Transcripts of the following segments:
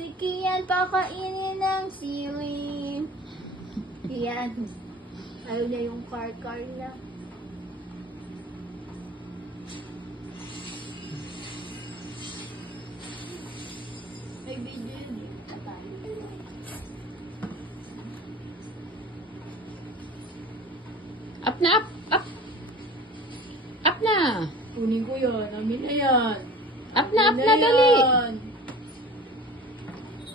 Si Kian pakainin ng siwin. Kian. Ayaw niya yung car niya. May video yun eh. Up na, up, up. Up na. Kunin ko yun. Amin na yan. Up na, dali.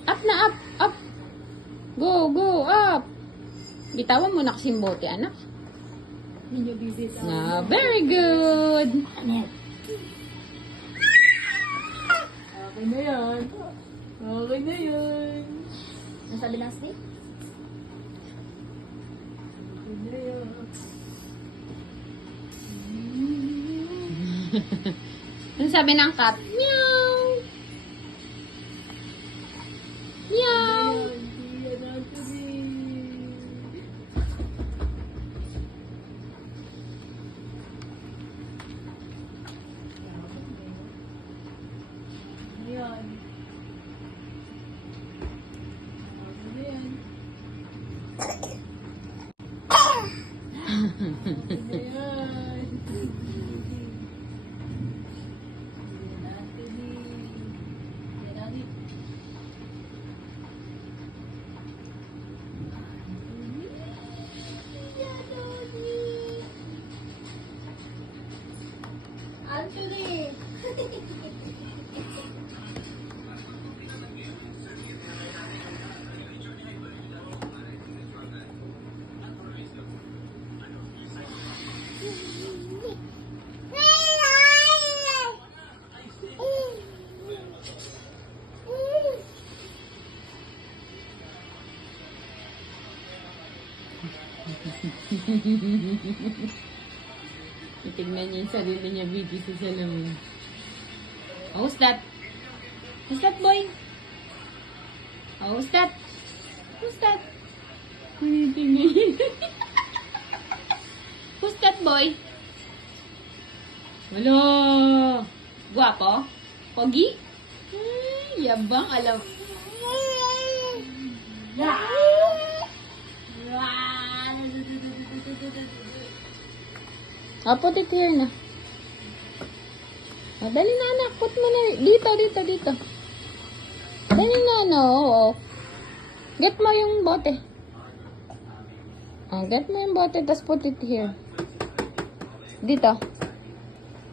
Up na, up, up. Go, go, up. Bitawan mo na kasing bote, anak. Hindi nyo bibitaw. Ah, very good. Anet. Okay na yan. Okay na yan. Ang sabi ng snake? Okay na yan. Ano sabi ng cat? Meow. Meow. Ayan. Ayan. Actually, Itignan niya yung sarili niya video sa salamin. Oh, who's that? Who's that, boy? Oh, who's that? Who's that? Tingnan niya. Who's that, boy? Hello! Guwapo? Pogi? Ay, yabang, alam. Put it here na. Oh, dali na anak, put mo na. Dito. Dali na, no. Oo. Get mo yung bote. Oh, get mo yung bote, tas put it here. Dito.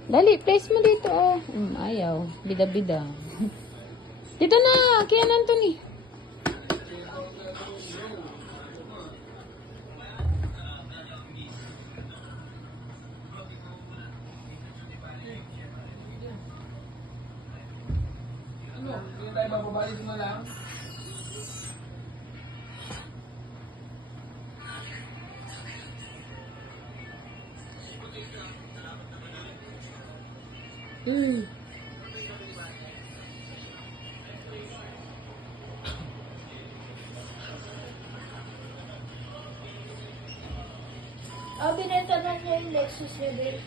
Dali, place mo dito. Oh. Ayaw. Bida-bida. Dito na, Kian Anthony. Hindi tayo mababalik mo lang. binenta na niya yung Lexus niya, babe.